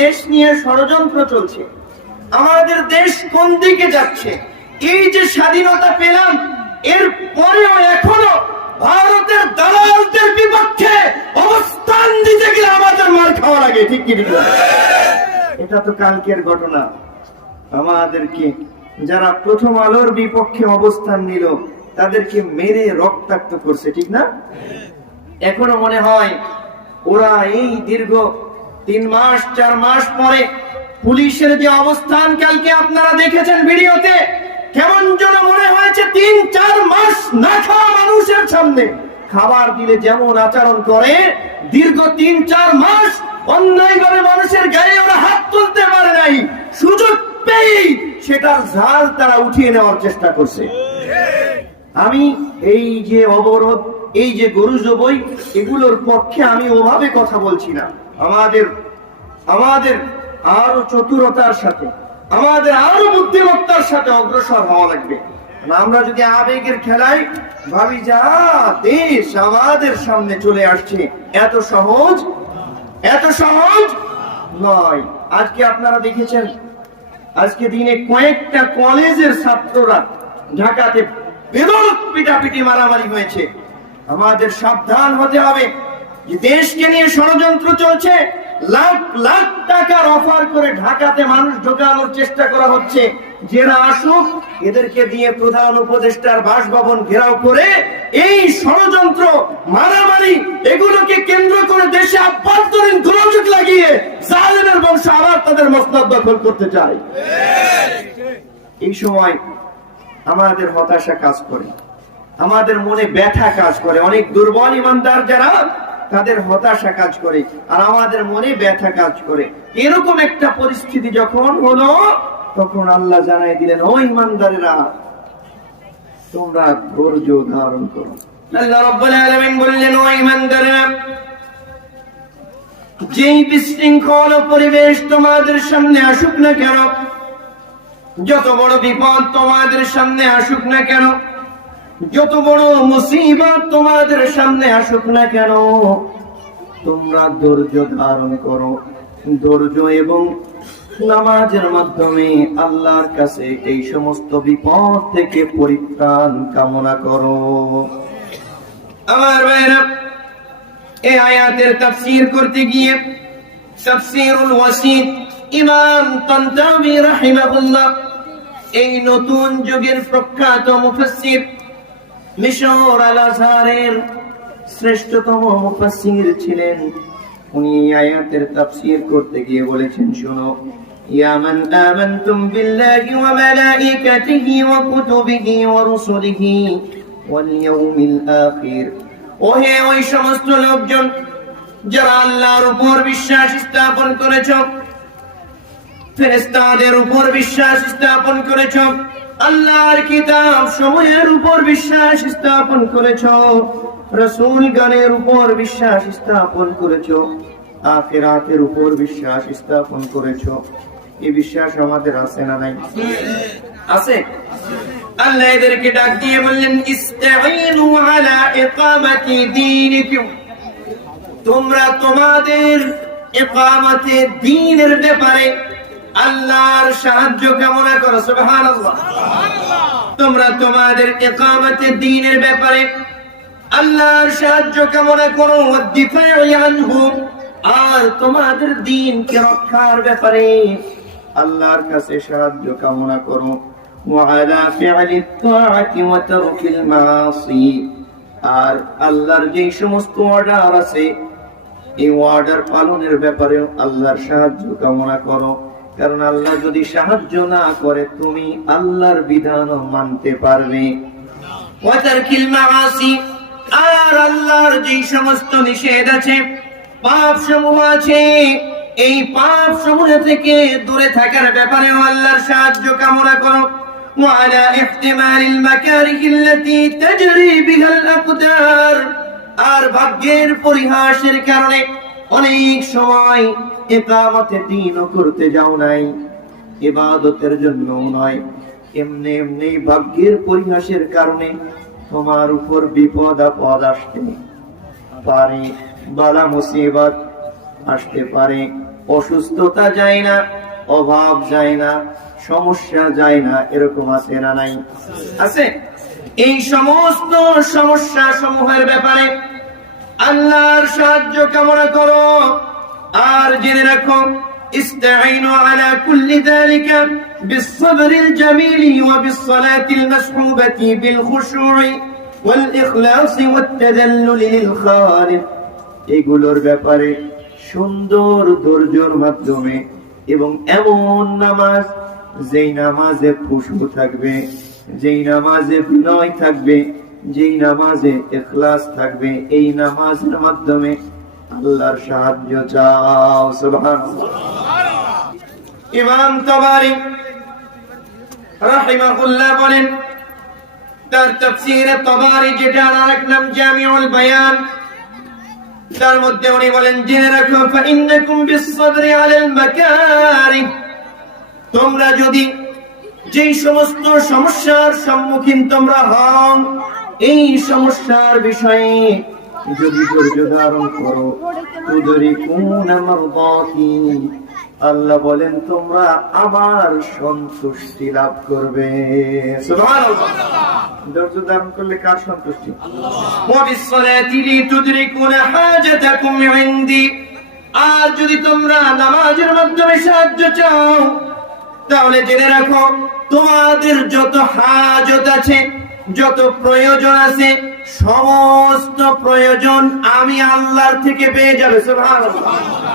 দেশ নিয়ে ষড়যন্ত্র চলছে, আমাদের দেশ কোন দিকে যাচ্ছে। এই যে স্বাধীনতা পেলাম, এর পরেও এখনো ভারতের দালালদের বিপক্ষে অবস্থান দিতে গেলে আমাদের মার খাওয়া লাগে, ঠিক কি ঠিক? এটা তো কালকের ঘটনা। আমাদেরকে যারা প্রথম আলোর বিপক্ষে অবস্থান নিল তাদেরকে মেরে রক্তাক্ত করছে, ঠিক না? এখনো মনে হয় ওরা এই দীর্ঘ 3 মাস 4 মাস পরে পুলিশের যে অবস্থান কালকে আপনারা দেখেছেন ভিডিওতে, কেমন যেন মনে হয়েছে 3-4 মাস না খাওয়া মানুষের সামনে খাবার দিলে যেমন আচরণ করে, দীর্ঘ 3-4 মাস অন্যায়ভাবে মানুষের গায়ে ওরা হাত তুলতে পারে নাই, সুযোগ পেয়ে সেটার ঝাল তারা উঠিয়ে নেওয়ার চেষ্টা করছে। আমি এই যে অবরোধ, এই যে গরু জবাই, এগুলোর পক্ষে আমি ওভাবে কথা বলছি না। আমাদের আরো চতুরতার সাথে, আমাদের আরো বুদ্ধিমত্তার সাথে অগ্রসর হওয়া লাগবে। আমরা যদি আবেগের খেলায় ভাবি যা দেশ আমাদের সামনে চলে আসছে, এত সহজ নয়। আজকে আপনারা দেখেছেন, আজকে দিনে কয়েকটা কলেজের ছাত্ররা ঢাকাতে বেদরক পিটাপিটি মারামারি হয়েছে। আমাদের সাবধান হতে হবে যে দেশকে নিয়ে ষড়যন্ত্র চলছে, লাখ লাখ টাকার অফার করে ঢাকাতে মানুষ ঢোকানোর চেষ্টা করা হচ্ছে। যারা আসুক, এদেরকে দিয়ে প্রধান উপদেষ্টার বাসভবন ঘেরাও করে এই ষড়যন্ত্র মারামারি এগুলোকে কেন্দ্র করে দেশে আভ্যন্তরীণ গোলযোগ লাগিয়ে জালেমের বংশ আবার তাদের মসনদ দখল করতে চায়। এই সময় আমাদের হতাশা কাজ করে, আমাদের মনে ব্যথা কাজ করে। অনেক দুর্বল ইমানদার যারা, তাদের হতাশা কাজ করে আর আমাদের মনে ব্যথা কাজ করে। এরকম একটা পরিস্থিতি যখন হলো, তখন আল্লাহ জানাই দিলেন, ও ইমানদারেরা, তোমরা ধৈর্য ধারণ করো। আল্লাহ রাব্বুল আলামিন বললেন, ও ইমানদারেরা, যেই বিশৃঙ্খল পরিবেশ তোমাদের সামনে আসুক না কেন, যত বড় বিপদ তোমাদের সামনে আসুক না কেন, যত বড় মুসিবত তোমাদের সামনে আসুক না কেন, তোমরা ধৈর্য ধারণ করো। ধৈর্য এবং নামাজের মাধ্যমে আল্লাহর কাছে এই সমস্ত বিপদ থেকে পরিত্রাণ কামনা করো। আমার ভাইরা, এই আয়াতের তাফসীর করতে গিয়ে তাফসীরুল ওয়াসিত ইমাম তানতাবী রাহিমাহুল্লাহ, এই নতুন যুগের প্রখ্যাত মুফাসসির, মিশর আল আজহারের শ্রেষ্ঠতম মুফাসসির ছিলেন, উনি আয়াতের তাফসীর করতে গিয়ে বলেছেন, শোনো, ইয়া মান আমানতুম বিল্লাহি ওয়া মালাইকাতিহি ওয়া কুতুবিহি ওয়া রুসুলিহি ওয়াল ইয়াউমিল আখির, ওহে ওই সমস্ত লোকজন যারা আল্লাহর উপর বিশ্বাস স্থাপন করেছ, ফেরেশতাদের উপর বিশ্বাস স্থাপন করেছ, আল্লাহর কিতাব সমূহের উপর বিশ্বাস স্থাপন করেছ, রাসূলগণের উপর বিশ্বাস স্থাপন করেছ, আখিরাতের উপর বিশ্বাস স্থাপন করেছ। এই বিশ্বাস আমাদের আছে না নাই? আছে। আল্লাহ এদেরকে ডাক দিয়ে বললেন, ইস্তাঈনু আলা ইকামাতি দীনিকুম, তোমরা তোমাদের ইকামাতে দ্বীনের ব্যাপারে আল্লাহর সাহায্য কামনা করো। সুবহানাল্লাহ। তোমরা তোমাদের ইকামাতে দ্বীনের ব্যাপারে আল্লাহর সাহায্য কামনা করো, ওয়াদিফা'i আনহু, আর তোমাদের দ্বীনকে রক্ষার ব্যাপারে আল্লাহর কাছে সাহায্য কামনা করো। ওয়া আলা ফি'লিত তাআতি ওয়া তারকিল মাআসি, আর আল্লাহর যে সমস্ত অর্ডার আছে এই অর্ডার পালনের ব্যাপারে আল্লাহর সাহায্য কামনা করো, কারণ আল্লাহ যদি সাহায্য না করে তুমি আল্লাহর বিধানও মানতে পারবে। ওয়া তারকিল মাআসি, আর আল্লাহর যে সমস্ত নিষেধ আছে, পাপ সমূহ আছে, এই পাপ সমূহ থেকে দূরে থাকার ব্যাপারে আল্লাহর সাহায্য কামনা করো। ওয়া আলা ইহতিমালিল মাকারিহিল্লাতী তাজরি বিহাল আকদার, আর ভাগ্যের পরিহাসের কারণে অনেক সময় ইকামতে দ্বীনও করতে যাও নাই, ইবাদতের জন্য নয়, এমনি এমনি ভাগ্যের পরিহাসের কারণে তোমার উপর বিপদ আপদ আসতে পারে, বালা মুসিবত আসতে পারে, অসুস্থতা যায় না, অভাব যায় না, সমস্যা যায় না, এরকম আছে না নাই? আছে। এই সমস্ত সমস্যা সমূহের ব্যাপারে আল্লাহর সাহায্য কামনা করো। আর জেনে রাখো, ইস্তাঈনু আলা কুল্লি যালিকা বিস-সাবরিল জামিলি ওয়া বিস-সালাতিল মাসহুবাতি বিল খুশুই ওয়াল ইখলাসি ওয়াত তাযাল্লুলি লিল খালিক। এগুলোর ব্যাপারে সুন্দর ধৈর্যের মাধ্যমে এবং এমন নামাজ যেই নামাজে খুশু থাকবে, যেই নামাজে বিনয় থাকবে, যেই নামাজে ইখলাস থাকবে, এই নামাজের মাধ্যমে আল্লাহর সাহায্য চাও। সুবহানাল্লাহ। ইমাম তাবারি রাহিমাহুল্লাহ বলেন, তার তাফসীরে তাবারি, যেটা আরেক নাম জামিউল বায়ান, তার মধ্যে উনি বলেন, জেনে রাখো, ফাইন্নাকুম বিস-সাবরি আলাল মাকারিহ, তোমরা যদি যেই সমস্ত সমস্যার সম্মুখীন তোমরা হও, এই সমস্যার বিষয়ে যদি ধৈর্য ধারণ করো, তুদরিকুনা মারদাতি, আল্লাহ বলেন তোমরা আমার সন্তুষ্টি লাভ করবে। সুবহানাল্লাহ। ধৈর্য ধারণ করলে কার সন্তুষ্টি? ওয়া বিস-সালাতি লিতুদরিকুনা হাজাতাকুম ইনদি, আর যদি তোমরা নামাজের মাধ্যমে সাহায্য চাও, তাহলে জেনে রাখো, তোমাদের যত হাজত আছে, যত প্রয়োজন আছে, সমস্ত প্রয়োজন আমি আল্লাহর থেকে পেয়ে যাবে। সুবহানাল্লাহ।